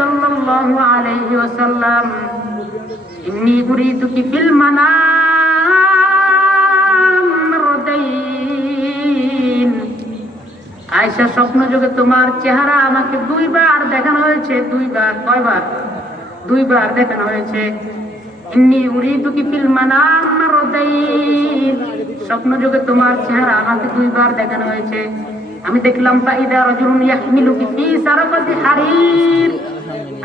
সাল্লাল্লাহু আলাইহি ওয়াসাল্লাম, ইন্নী উরিতুকি ফিল মানাম মাররাতাইন, আয়েশা স্বপ্ন যোগে তোমার চেহারা আমাকে দুইবার দেখানো হয়েছে। দুইবার, কয়বার? দুইবার দেখানো হয়েছে। ইন্নী উরিতুকি ফিল মানাম মাররাতাইন, স্বপ্ন যোগে তোমার চেহারা আমাকে দুইবার দেখানো হয়েছে। আমি দেখলাম ফাইদা রাজুলুন ইয়াহমিলুকি ফি সারাফাতি হারির,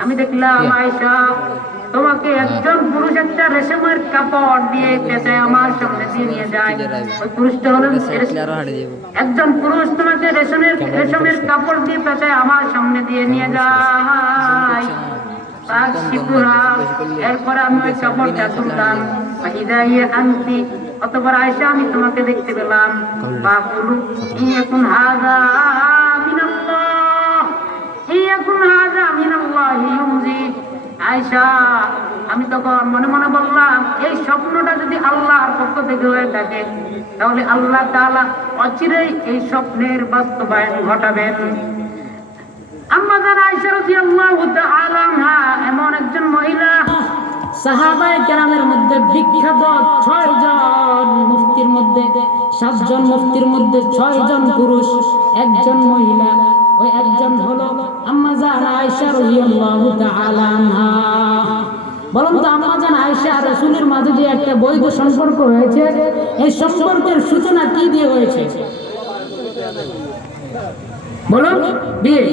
আমি দেখলাম আয়েশা তোমাকে একজন পুরুষ একটা রেশমের কাপড় দিয়ে পেঁচায় আমার সামনে দিয়ে নিয়ে যায়। ওই পুরুষটা হলেন একজন পুরুষ, তোমাকে রেশমের কাপড় দিয়ে পেঁচায় আমার সামনে দিয়ে নিয়ে যায়। এরপরে আমি ওই কাপড়টা তুললাম, অতঃপর আয়েশা আমি তোমাকে দেখতে পেলাম। আয়েশা, আমি তখন মনে মনে বললাম, এই স্বপ্নটা যদি আল্লাহর পক্ষ থেকে হয়ে থাকে তাহলে আল্লাহ তাআলা অচিরেই এই স্বপ্নের বাস্তবায়ন ঘটাবেন। আম্মা জান আয়েশা রাদিয়াল্লাহু তাআলা আনহা এমন একজন মহিলা, সাহাবায়ে কেরামের মধ্যে বিখ্যাত 6 জন মুফতির মধ্যে 7 জন মুফতির মধ্যে 6 জন পুরুষ, একজন মহিলা। ওই একজন হলো আম্মা জান আয়েশা রাদিয়াল্লাহু তাআলা আনহা। বলুন তো, আম্মা জান আয়েশা আর রাসূলের মাঝে যে একটা বৈধ সম্পর্ক হয়েছে, এই সম্পর্কের সূচনা কি দিয়ে হয়েছে? বলুন, বিয়ে।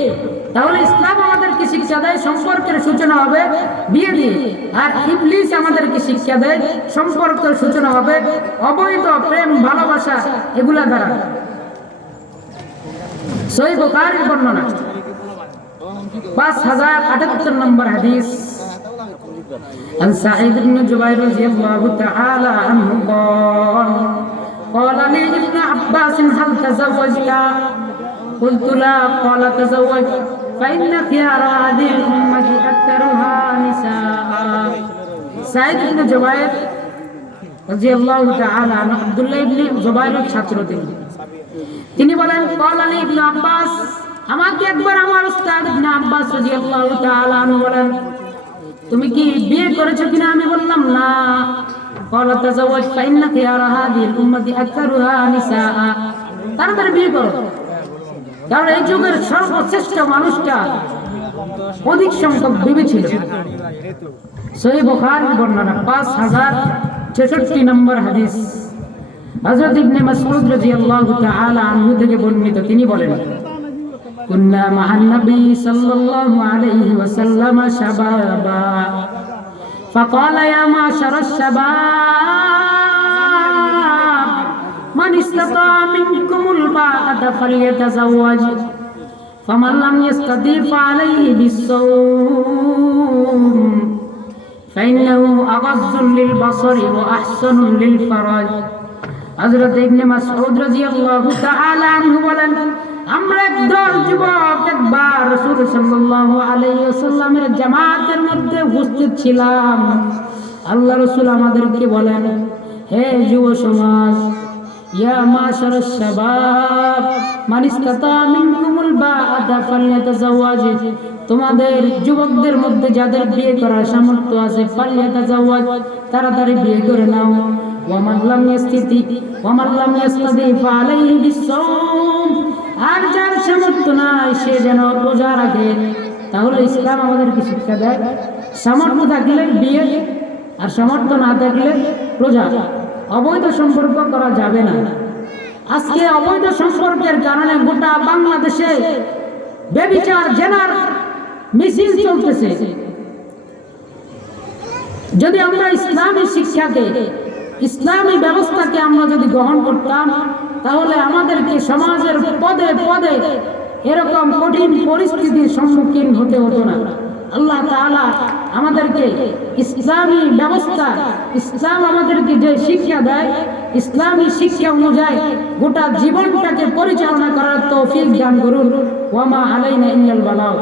তাহলে ইসলাম আমাদেরকে শিক্ষা দেয় সম্পর্কের সূচনা হবে বিয়ে দিয়ে, আর ইবলিস আমাদেরকে শিক্ষা দেয় সম্পর্কের সূচনা হবে অবৈধ প্রেম ভালোবাসা এগুলা দ্বারা। সহিহ বুখারীর বর্ণনা 5078 নম্বর হাদিস। عن سعيد بن جبير رضي الله تعالى عنه قال لي ابن عباس هل تزوجت؟ قلت لا. قال تزوج فإن خيار هذه الأمة أكثرها نساء. سعيد بن جبير رضي الله تعالى عنه আব্দুল্লাহ ইবনে জুবাইরের ছাত্র তিনি বলেন, قال لي ابن عباس, আমাকে একবার আমার উস্তাদ ইবনে আব্বাস রাদিয়াল্লাহু তাআলা আনহু বলেন, তুমি কি বিয়ে করেছো কিনা? আমি বললাম না। قال تزوج فإن خيار هذه الأمة أكثرها نساء, তাড়াতাড়ি বিয়ে করো, কারণ এই যুগের সর্বশ্রেষ্ঠ মানুষটা অধিক সংখ্যক বিবি ছিল। সহিহ বুখারীর বর্ণনা 5066 নম্বর হাদিস। হযরত ইবনে মাসউদ রাদিয়াল্লাহু তাআলা আনহু থেকে বর্ণিত, তিনি বলেন, কুন্না মা'আন নবী সাল্লাল্লাহু আলাইহি ওয়াসাল্লাম শাবাবা ফাকালা ইয়া মা'শারাশ শাবাব মান ইসতাতা মিনকুমুল বা'আতা ফালইয়াতাযাওয়াজ ফামান লাম ইসতাতি ফা'আলাইহি বিস-সাওম ফাইন্নাহু আগাযযুল লিল বাসারি ওয়া আহসানুল লিল ফারাজ। হযরত ইবনে মাসউদ রাদিয়াল্লাহু তাআলা আনহু বলেন, আমরা একদল যুবক একবার রাসূল সাল্লাল্লাহু আলাইহি ওয়াসাল্লামের জামাতের মধ্যে উপস্থিত ছিলাম। আল্লাহ রাসূল আমাদেরকে বলেন, হে যুব সমাজ, ইয়া মাশারাশ শাবাব মান ইসতাতা মিনকুমুল বা'আতা ফালইয়াতাযাওয়াজ, তোমাদের যুবকদের মধ্যে যাদের বিয়ে করার সামর্থ্য আছে ফালইয়াতাযাওয়াজ, তাড়াতাড়ি বিয়ে করে নাও। ওয়ামান লাম ইয়াস্তাতি ফা'আলাইহি বিস-সাওম, আর যার সামর্থ্য নাই সে যেন রোজা রাখে। তাহলে ইসলাম আমাদেরকে শিক্ষা দেয় সামর্থ্য থাকলে বিয়ে, আর সামর্থ্য না থাকলে রোজা। অবৈধ সম্পর্ক করা যাবে না। আজকে অবৈধ সম্পর্কের কারণে গোটা বাংলাদেশে ব্যভিচার জেনার মিছিল চলতেছে। যদি আমরা ইসলামী শিক্ষাকে, ইসলামী ব্যবস্থাকে আমরা যদি গ্রহণ করতাম, তাহলে আমাদেরকে সমাজের পদে পদে এরকম কঠিন পরিস্থিতির সম্মুখীন হতে হতো না। আল্লাহ তাআলা আমাদেরকে ইসলামী ব্যবস্থা, ইসলাম আমাদেরকে যে শিক্ষা দেয়, ইসলামী শিক্ষা অনুযায়ী গোটা জীবনটাকে পরিচালনা করার তৌফিক দান করুন। ওয়া মা আলাইনা ইল্লাল বালাগ।